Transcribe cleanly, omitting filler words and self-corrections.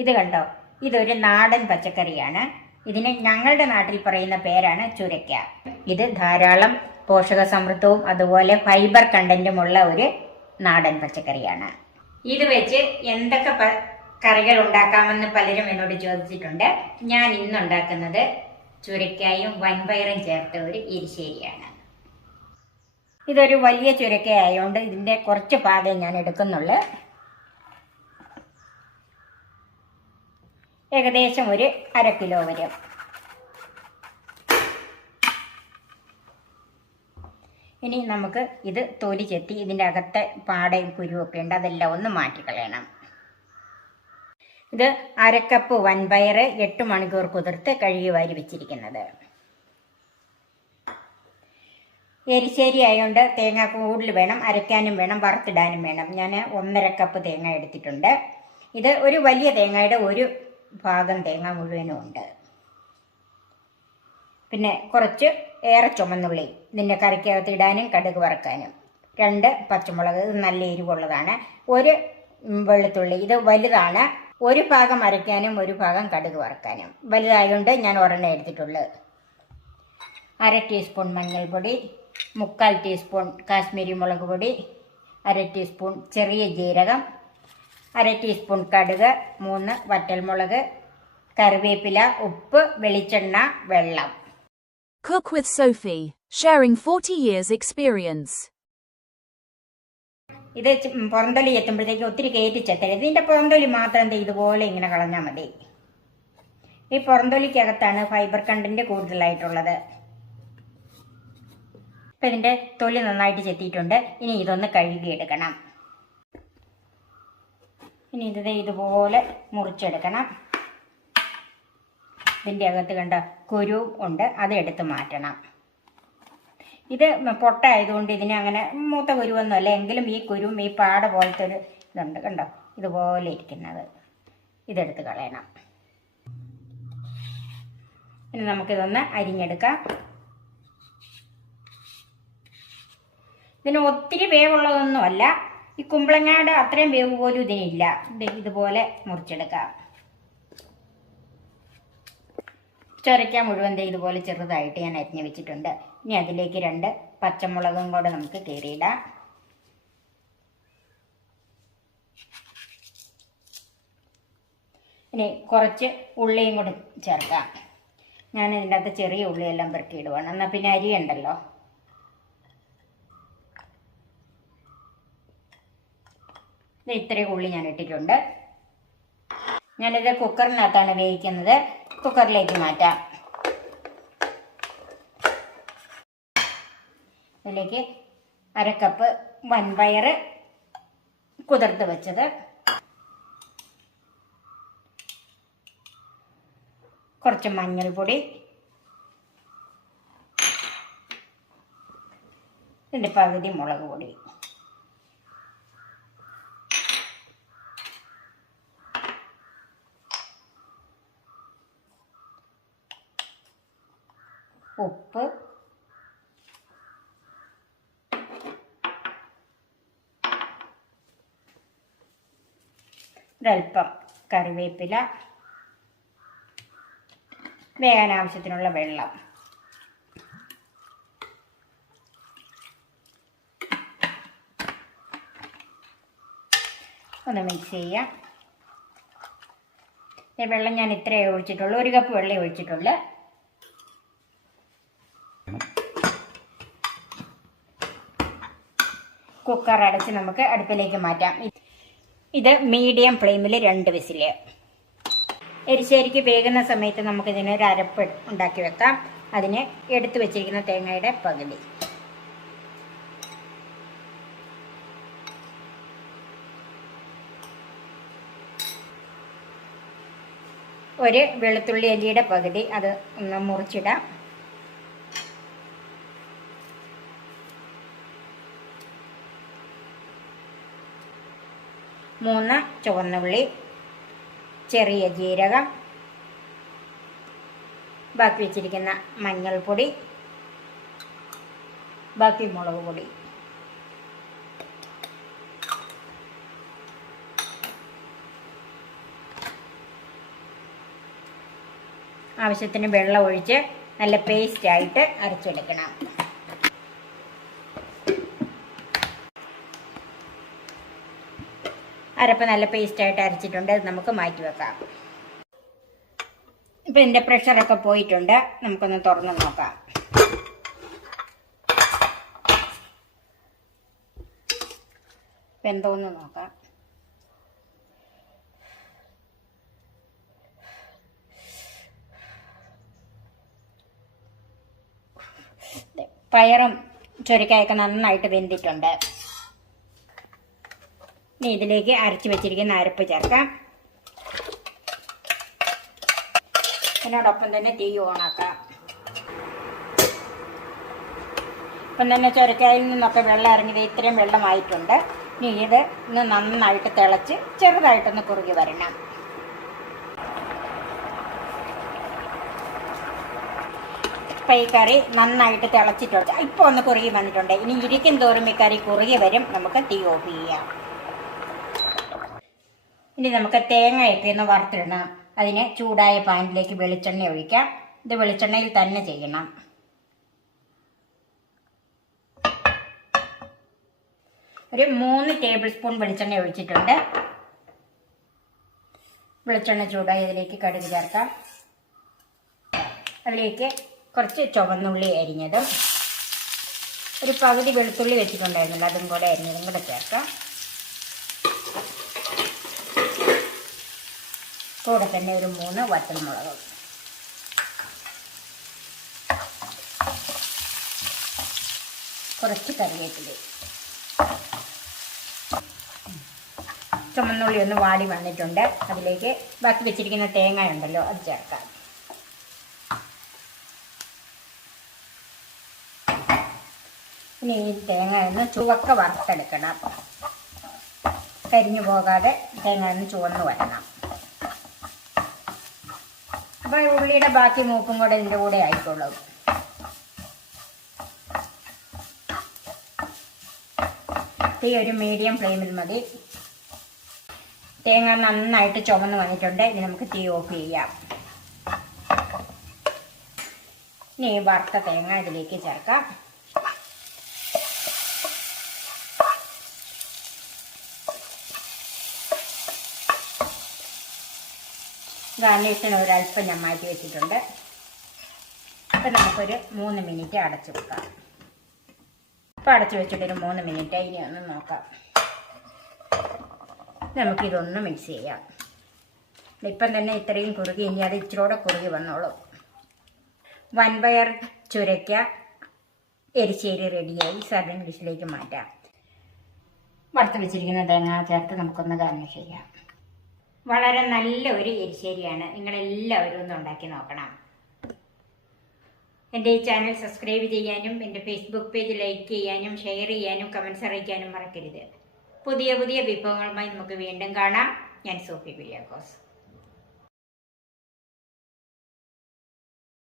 ഇത് കണ്ടോ, ഇതൊരു നാടൻ പച്ചക്കറിയാണ്. ഇതിന് ഞങ്ങളുടെ നാട്ടിൽ പറയുന്ന പേരാണ് ചുരയ്ക്ക. ഇത് ധാരാളം പോഷക സമൃദ്ധവും അതുപോലെ ഫൈബർ കണ്ടന്റുമുള്ള ഒരു നാടൻ പച്ചക്കറിയാണ്. ഇത് വെച്ച് എന്തൊക്കെ കറികൾ ഉണ്ടാക്കാമെന്ന് പലരും എന്നോട് ചോദിച്ചിട്ടുണ്ട്. ഞാൻ ഇന്നുണ്ടാക്കുന്നത് ചുരയ്ക്കായും വൻപയറും ചേർത്ത ഒരു എരിശ്ശേരിയാണ്. ഇതൊരു വലിയ ചുരക്ക ആയതുകൊണ്ട് ഇതിൻ്റെ കുറച്ച് ഭാഗം ഞാൻ എടുക്കുന്നുള്ളൂ. ഏകദേശം ഒരു 1/2 കിലോ വരും. ഇനി നമുക്ക് ഇത് തൊലി ചെത്തി ഇതിൻ്റെ അകത്തെ പാടയും കുരുവൊക്കെ ഉണ്ട്, അതെല്ലാം ഒന്ന് മാറ്റിക്കളയണം. ഇത് 1/2 കപ്പ് വൻപയർ 8 മണിക്കൂർ കുതിർത്ത് കഴുകി വാരി വെച്ചിരിക്കുന്നത്. എരിശ്ശേരി ആയതുകൊണ്ട് തേങ്ങ കൂടുതൽ വേണം, അരയ്ക്കാനും വേണം, വറുത്തിടാനും വേണം. ഞാൻ 1.5 കപ്പ് തേങ്ങ എടുത്തിട്ടുണ്ട്. ഇത് ഒരു വലിയ തേങ്ങയുടെ ഒരു ഭാഗം തേങ്ങ മുഴുവനും ഉണ്ട്. പിന്നെ കുറച്ച് ഏറെ ചുമന്നുള്ളി ഇതിൻ്റെ കറിക്കകത്ത് ഇടാനും കടുക് വറക്കാനും. 2 പച്ചമുളക്, ഇത് നല്ല എരിവുള്ളതാണ്. 1 വെളുത്തുള്ളി, ഇത് വലുതാണ്. ഒരു ഭാഗം അരയ്ക്കാനും ഒരു ഭാഗം കടുക് വറക്കാനും. വലുതായതുകൊണ്ട് ഞാൻ ഒരെണ്ണം എടുത്തിട്ടുള്ളൂ. 1/2 ടീസ്പൂൺ മഞ്ഞൾപ്പൊടി, 3/4 ടീസ്പൂൺ കാശ്മീരി മുളക് പൊടി, 1/2 ടീസ്പൂൺ ചെറിയ ജീരകം, 1/2 ടീസ്പൂൺ കടുക്, 3 വറ്റൽമുളക്, കറിവേപ്പില, ഉപ്പ്, വെളിച്ചെണ്ണ, വെള്ളം. Cook with Sophie, sharing 40 years experience. ഇത് പുറന്തൊലി എത്തുമ്പോഴത്തേക്ക് ഒത്തിരി കയറ്റി ചെത്തരുത്. ഇതിൻ്റെ പുറന്തൊലി മാത്രം ഇതുപോലെ ഇങ്ങനെ കളഞ്ഞാൽ മതി. ഈ പുറന്തൊലിക്കകത്താണ് ഫൈബർ കണ്ടന്റ് കൂടുതലായിട്ടുള്ളത്. ഇപ്പം ഇതിൻ്റെ തൊലി നന്നായിട്ട് ചെത്തിയിട്ടുണ്ട്. ഇനി ഇതൊന്ന് കഴുകിയെടുക്കണം. ഇനി ഇത് ഇതുപോലെ മുറിച്ചെടുക്കണം. ഇതിൻ്റെ അകത്ത് കണ്ട കുരു ഉണ്ട്, അത് എടുത്ത് മാറ്റണം. ഇത് പൊട്ടായതുകൊണ്ട് ഇതിന് അങ്ങനെ മൂത്ത കുരുവൊന്നുമല്ല, എങ്കിലും ഈ കുരുവും ഈ പാട പോലത്തെ ഒരു ഇതുണ്ട് കണ്ടോ, ഇതുപോലെ ഇരിക്കുന്നത്. ഇതെടുത്ത് കളയണം. ഇനി നമുക്കിതൊന്ന് അരിഞ്ഞെടുക്കാം. ഇതിന് ഒത്തിരി വേവുള്ളതൊന്നുമല്ല, ഈ കുമ്പളങ്ങയുടെ അത്രയും വേവ് പോലും ഇതിനില്ല. ഇതുപോലെ മുറിച്ചെടുക്കാം. ചുരയ്ക്ക മുഴുവൻ ഇതുപോലെ ചെറുതായിട്ട് ഞാൻ അരിഞ്ഞ് വെച്ചിട്ടുണ്ട്. ഇനി അതിലേക്ക് 2 പച്ചമുളകും കൂടെ നമുക്ക് കീറിയിടാം. ഇനി കുറച്ച് ഉള്ളിയും കൂടി ചേർക്കാം. ഞാൻ ഇതിൻ്റെ അകത്ത് ചെറിയ ഉള്ളിയെല്ലാം പെറുക്കിയിടുവാണ്, എന്നാൽ പിന്നെ അരിയുണ്ടല്ലോ. ഇത്രയും ഉള്ളി ഞാൻ ഇട്ടിട്ടുണ്ട്. ഞാനിത് കുക്കറിനകത്താണ് വേവിക്കുന്നത്. കുക്കറിലേക്ക് മാറ്റാം. ഇതിലേക്ക് 1/2 കപ്പ് വൻപയർ കുതിർത്ത് വെച്ചത്, കുറച്ച് മഞ്ഞൾപ്പൊടി, ഇതിൻ്റെ പകുതി മുളക് പൊടി, ഉപ്പ്, ഒരൽപ്പം കറിവേപ്പില, വേകാൻ ആവശ്യത്തിനുള്ള വെള്ളം. ഒന്ന് മിക്സ് ചെയ്യാം. ഈ വെള്ളം ഞാൻ ഇത്രയേ ഒഴിച്ചിട്ടുള്ളൂ, 1 കപ്പ് വെള്ളം ഒഴിച്ചിട്ടുള്ളൂ. കുക്കർ അടച്ച് നമുക്ക് അടുപ്പിലേക്ക് മാറ്റാം. ഇത് മീഡിയം ഫ്ലെയിമിൽ 2 വിസിൽ. എരിശ്ശേരിക്ക് വേകുന്ന സമയത്ത് നമുക്കിതിനൊരു അരപ്പ് ഉണ്ടാക്കി വെക്കാം. അതിന് എടുത്തു വെച്ചിരിക്കുന്ന തേങ്ങയുടെ പകുതി, ഒരു വെളുത്തുള്ളി അല്ലിയുടെ പകുതി, അത് ഒന്ന് മുറിച്ചിടാം. മൂന്ന് ചുവന്നുള്ളി, ചെറിയ ജീരകം, ബാക്കി വെച്ചിരിക്കുന്ന മഞ്ഞൾപ്പൊടി, ബാക്കി മുളക് പൊടി. ആവശ്യത്തിന് വെള്ളം ഒഴിച്ച് നല്ല പേസ്റ്റായിട്ട് അരച്ചെടുക്കണം. അരപ്പ് നല്ല പേസ്റ്റായിട്ട് അരച്ചിട്ടുണ്ട്. അത് നമുക്ക് മാറ്റി വെക്കാം. ഇപ്പം ഇതിൻ്റെ പ്രഷറൊക്കെ പോയിട്ടുണ്ട്. നമുക്കൊന്ന് തുറന്ന് നോക്കാം. ഇപ്പം എന്തോന്ന് നോക്കാം. പയറും ചൊരക്കായൊക്കെ നന്നായിട്ട് വെന്തിട്ടുണ്ട്. ഇനി ഇതിലേക്ക് അരച്ച് വെച്ചിരിക്കുന്ന അരപ്പ് ചേർക്കാം. അതിനോടൊപ്പം തന്നെ തീ ഓണാക്കാം. ഇപ്പം തന്നെ ചൊരക്കായിൽ നിന്നൊക്കെ വെള്ളം ഇറങ്ങിയത് ഇത്രയും വെള്ളമായിട്ടുണ്ട്. ഇനി ഇത് നന്നായിട്ട് തിളച്ച് ചെറുതായിട്ടൊന്ന് കുറുകി വരണം. ഇപ്പം ഈ കറി നന്നായിട്ട് തിളച്ചിട്ടുണ്ട്. ഇപ്പോൾ ഒന്ന് കുറുകി വന്നിട്ടുണ്ട്. ഇനി ഇരിക്കും തോറും ഈ കറി കുറുകി വരും. നമുക്ക് തീ ഓഫ് ചെയ്യാം. ഇനി നമുക്ക് തേങ്ങയൊക്കെ ഒന്ന് വറുത്തിടണം. അതിന് ചൂടായ പാനിലേക്ക് വെളിച്ചെണ്ണ ഒഴിക്കാം. ഇത് വെളിച്ചെണ്ണയിൽ തന്നെ ചെയ്യണം. ഒരു 3 ടേബിൾ സ്പൂൺ വെളിച്ചെണ്ണ ഒഴിച്ചിട്ടുണ്ട്. വെളിച്ചെണ്ണ ചൂടായി അതിലേക്ക് കടുക് ചേർക്കാം. അതിലേക്ക് കുറച്ച് ചുവന്നുള്ളി അരിഞ്ഞതും ഒരു പകുതി വെളുത്തുള്ളി വെച്ചിട്ടുണ്ടായിരുന്നല്ലോ, അതും കൂടെ അരിഞ്ഞതും കൂടെ ചേർക്കാം. കൂടെ തന്നെ ഒരു 3 വറ്റൽമുളകും. കുറച്ച് കറിവേപ്പില. ചുമന്നുള്ളി ഒന്ന് വാടി വന്നിട്ടുണ്ട്. അതിലേക്ക് ബാക്കി വെച്ചിരിക്കുന്ന തേങ്ങ ഉണ്ടല്ലോ, അത് ചേർക്കാം. ഇനി ഈ തേങ്ങ ഒന്ന് ചുവക്ക വറുത്തെടുക്കണം. കരിഞ്ഞു പോകാതെ തേങ്ങ ഒന്ന് ചുവന്ന് വരണം. അപ്പോൾ ഉള്ളിയുടെ ബാക്കി മൂപ്പും കൂടെ ഇതിൻ്റെ കൂടെ ആയിക്കോളും. തീ ഒരു മീഡിയം ഫ്ലെയിമിൽ മതി. തേങ്ങ നന്നായിട്ട് ചുവന്ന് വന്നിട്ടുണ്ട്. ഇനി നമുക്ക് തീ ഓഫ് ചെയ്യാം. ഇനി വറുത്ത തേങ്ങ ഇതിലേക്ക് ചേർക്കാം. ഗാർണിഷിന് ഒരല്പം ഞാൻ മാറ്റി വെച്ചിട്ടുണ്ട്. അപ്പം നമുക്കൊരു 3 മിനിറ്റ് അടച്ചു വെക്കാം. ഇപ്പം അടച്ചു വെച്ചിട്ടൊരു 3 മിനിറ്റ്. ഇനി ഒന്ന് നോക്കാം. നമുക്കിതൊന്ന് മിക്സ് ചെയ്യാം. ഇപ്പം തന്നെ ഇത്രയും കുറുകി, ഇനി അത് ഇച്ചിരൂടെ കുറുകി വന്നോളും. വൻപയർ ചുരയ്ക്ക എരിശ്ശേരി റെഡിയായി. സർവിംഗ് ഡിഷിലേക്ക് മാറ്റാം. വറുത്ത് വെച്ചിരിക്കുന്ന തേങ്ങ ചേർത്ത് നമുക്കൊന്ന് ഗാർണിഷ് ചെയ്യാം. വളരെ നല്ല ഒരു എരിശ്ശേരിയാണ്. നിങ്ങളെല്ലാവരും ഒന്ന് ഉണ്ടാക്കി നോക്കണം. എൻ്റെ ഈ ചാനൽ സബ്സ്ക്രൈബ് ചെയ്യാനും എൻ്റെ ഫേസ്ബുക്ക് പേജ് ലൈക്ക് ചെയ്യാനും ഷെയർ ചെയ്യാനും കമൻറ്റ്സ് അറിയിക്കാനും മറക്കരുത്. പുതിയ പുതിയ വിഭവങ്ങളുമായി നമുക്ക് വീണ്ടും കാണാം. ഞാൻ സോഫി കുര്യാക്കോസ്.